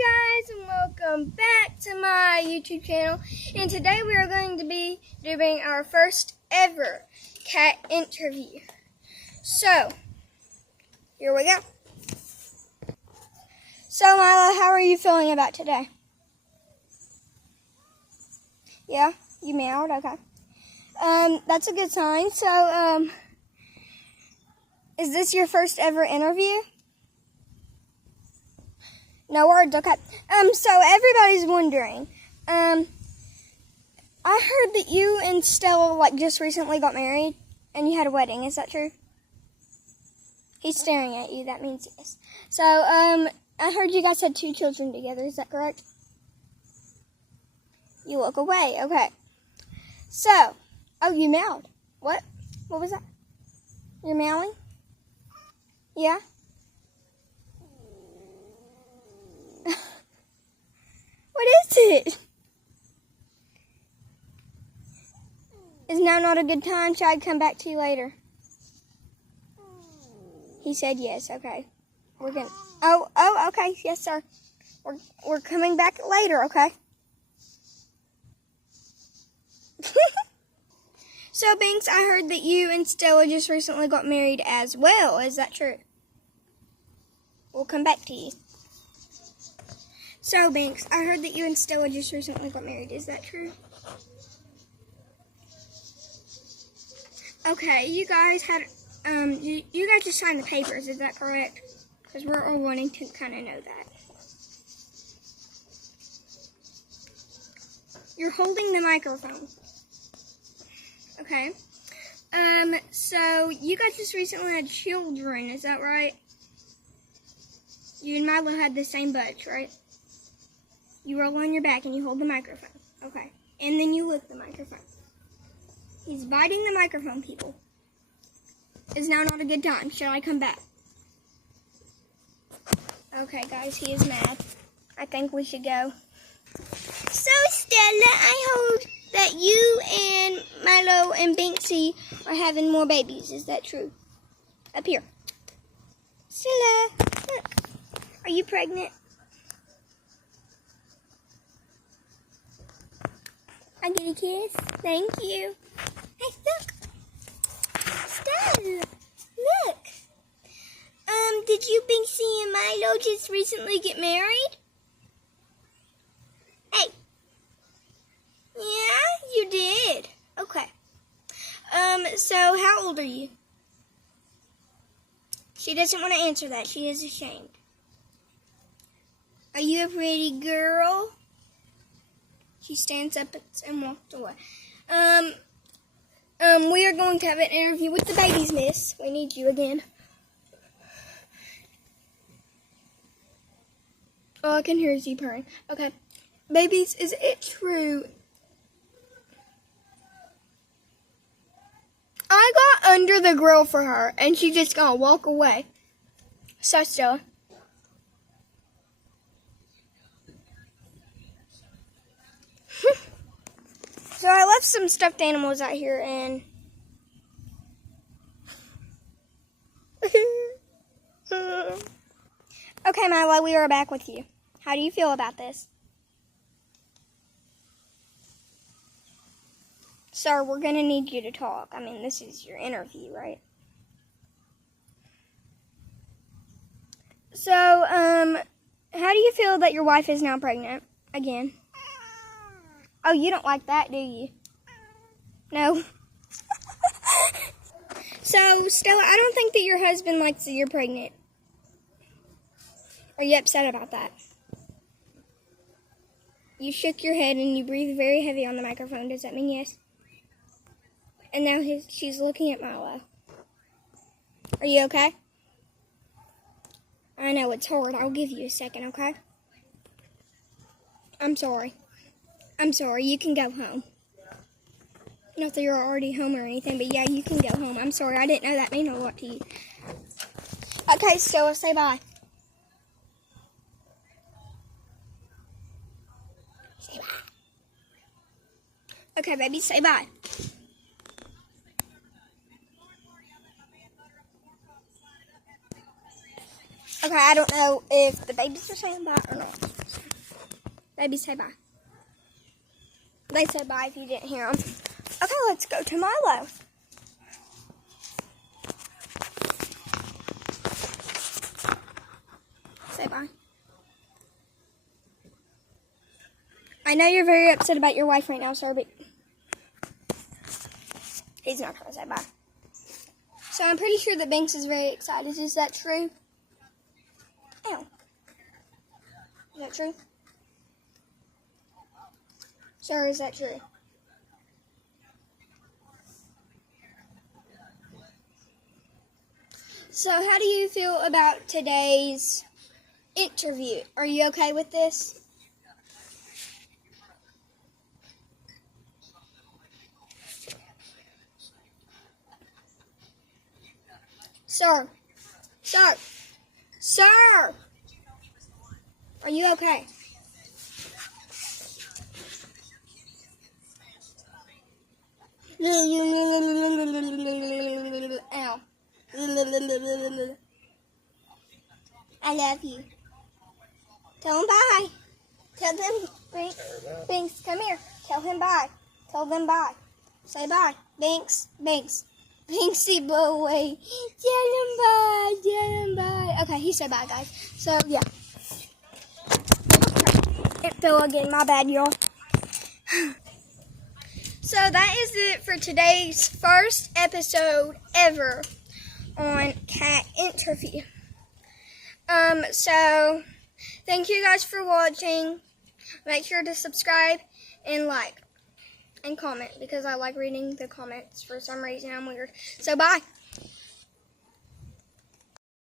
Hi guys, and welcome back to my YouTube channel. And today we are going to be doing our first ever cat interview. So, here we go. So Milo, how are you feeling about today? Yeah, you meowed, okay. That's a good sign. So, is this your first ever interview? No words, okay. So everybody's wondering. I heard that you and Stella just recently got married and you had a wedding. Is that true? He's staring at you. That means yes. So, I heard you guys had 2 children together. Is that correct? You look away. Okay. So, oh, you meowed. What? What was that? You're meowing? Yeah? What is it? Is now not a good time? Should I come back to you later? He said yes. Okay. We're gonna. Oh, okay. Yes, sir. We're coming back later. Okay. So, Binx, I heard that you and Stella just recently got married as well. Is that true? We'll come back to you. So, Binx, I heard that you and Stella just recently got married. Is that true? Okay, you guys had, you guys just signed the papers. Is that correct? Because we're all wanting to kind of know that. You're holding the microphone. Okay. So you guys just recently had children. Is that right? You and Milo had the same butch, right? You roll on your back and you hold the microphone. Okay. And then you lick the microphone. He's biting the microphone, people. Is now not a good time? Shall I come back? Okay, guys, he is mad. I think we should go. So, Stella, I heard that you and Milo and Binxie are having more babies. Is that true? Up here. Stella, look. Are you pregnant? I get a kiss. Thank you. Hey, look. Stella, look. Did you, Binxie, and Milo just recently get married? Hey. Yeah, you did. Okay. So how old are you? She doesn't want to answer that. She is ashamed. Are you a pretty girl? She stands up and walked away. We are going to have an interview with the babies, miss. We need you again. All I can hear is you purring. Okay. Babies, is it true? I got under the grill for her, and she's just gonna walk away. So, Stella. So I left some stuffed animals out here, and okay, Milo, we are back with you. How do you feel about this? Sir, we're gonna need you to talk. I mean, this is your interview, right? So, how do you feel that your wife is now pregnant again? Oh, you don't like that, do you? No. So, Stella, I don't think that your husband likes that you're pregnant. Are you upset about that? You shook your head and you breathed very heavy on the microphone. Does that mean yes? And now she's looking at Milo. Are you okay? I know, it's hard. I'll give you a second, okay? I'm sorry. I'm sorry. You can go home. Not that you're already home or anything, but yeah, you can go home. I'm sorry. I didn't know that meant a lot to you. Okay, Stella, say bye. Say bye. Okay, baby, say bye. Okay. Okay, I don't know if the babies are saying bye or not. Babies say bye. They said bye if you didn't hear them. Okay, let's go to Milo. Say bye. I know you're very upset about your wife right now, sir, but he's not going to say bye. So I'm pretty sure that Binx is very excited. Is that true? Ow. Is that true? Sir, is that true? So how do you feel about today's interview? Are you okay with this? Sir. Sir. Sir. Are you okay? Ow. I love you. Tell him bye. Tell them, Binx, come here. Tell him bye. Tell them bye. Say bye. Binx, Binx. Binxy boy. Tell him bye. Tell him bye. Okay, he said bye, guys. So, yeah. It fell again. My bad, y'all. So, that is it for today's first episode ever on Cat Interview. So, thank you guys for watching. Make sure to subscribe and like and comment because I like reading the comments for some reason. I'm weird. So, bye.